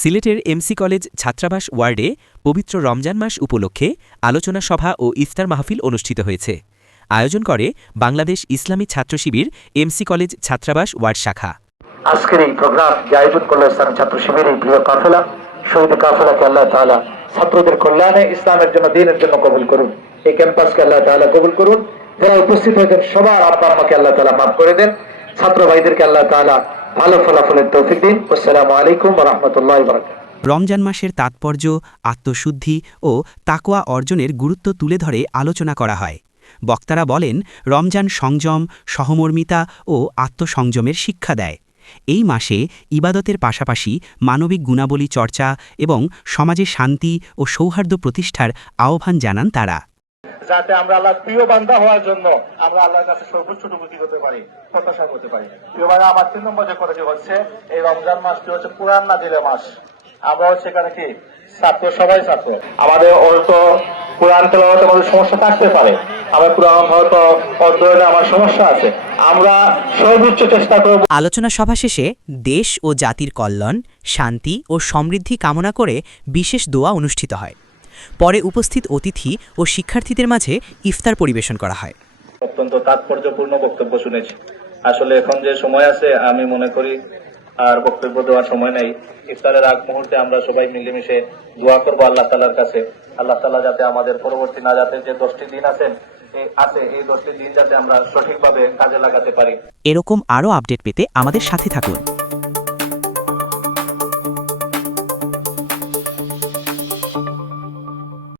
সিলেটের MC college ছাত্রাবাস ওয়ার্ডে পবিত্র রমজান মাস উপলক্ষে আলোচনা সভা ও ইফতার মাহফিল অনুষ্ঠিত হয়েছে। আয়োজন করে বাংলাদেশ ইসলামী ছাত্র শিবির এমসি কলেজ ছাত্রাবাস ওয়ার্ড শাখা। আজকের এই প্রোগ্রাম যে আয়োজন করলো ইসলামী ছাত্র শিবির এই প্রিয় কাফেলা, শহীদ কাফেলাকে আল্লাহ তাআলা ছাত্রদের কল্যাণে ইসলামের জন্য দ্বীনের জন্য কবুল করুন। এই ক্যাম্পাসকে আল্লাহ তাআলা কবুল করুন। যারা উপস্থিত হয়েছেন সবার আব্বা আম্মাকে আল্লাহ তাআলা মাফ করে দেন। ছাত্র ভাইদেরকে আল্লাহ তাআলা ভালো ফলাফলের তৌফিক দিন। আসসালামু আলাইকুম ওয়া রাহমাতুল্লাহি ওয়া বারাকাতুহু। রমজান মাসের তাৎপর্য, আত্মশুদ্ধি ও তাকওয়া অর্জনের গুরুত্ব তুলে ধরে আলোচনা করা হয়। বক্তারা বলেন, রমজান সংযম, সহমর্মিতা ও আত্মসংযমের শিক্ষা দেয়। এই মাসে ইবাদতের পাশাপাশি মানবিক গুণাবলী চর্চা এবং সমাজে শান্তি ও সৌহার্দ্য প্রতিষ্ঠার আহ্বান জানান তারা। যাতে আমরা আল্লাহর প্রিয় বান্দা হওয়ার জন্য আমরা আল্লাহর কাছে সর্বোচ্চটুকু দিতে পারি, প্রত্যাশা করতে পারি। প্রিয় ভাই, আমার 3 নম্বর যে কথাটি হচ্ছে, এই রমজান মাসটি হচ্ছে কোরআন নাযিলের মাস। আমরা সেখানে কি ছাত্র, সবাই ছাত্র। আমাদের হয়তো কোরআন তেলাওয়াতে আমাদের সমস্যা থাকতে পারে, আমার কোরআন হয়তো অধ্যয়নে আমার সমস্যা আছে, আমরা সর্বোচ্চ চেষ্টা করব। আলোচনা সভা শেষে দেশ ও জাতির কল্যাণ, শান্তি ও সমৃদ্ধি কামনা করে বিশেষ দোয়া অনুষ্ঠিত হয়। পরে উপস্থিত অতিথি ও শিক্ষার্থীদের মাঝে ইফতার পরিবেশন করা হয়। অত্যন্ত তাৎপর্যপূর্ণ বক্তব্য শুনেছি। আসলে এখন যে সময় আছে, আমি মনে করি আর বক্তব্য দেওয়ার সময় নেই। ইফতারের আগ মুহূর্তে আমরা সবাই মিলেমিশে দোয়া করবো আল্লাহ তাআলার কাছে। আল্লাহ তাআলা যাতে আমাদের পরবর্তী নাজাতের যে 10টি দিন এই 10টি দিন যাতে আমরা সঠিকভাবে কাজে লাগাতে পারি। এরকম আরও আপডেট পেতে আমাদের সাথে থাকুন।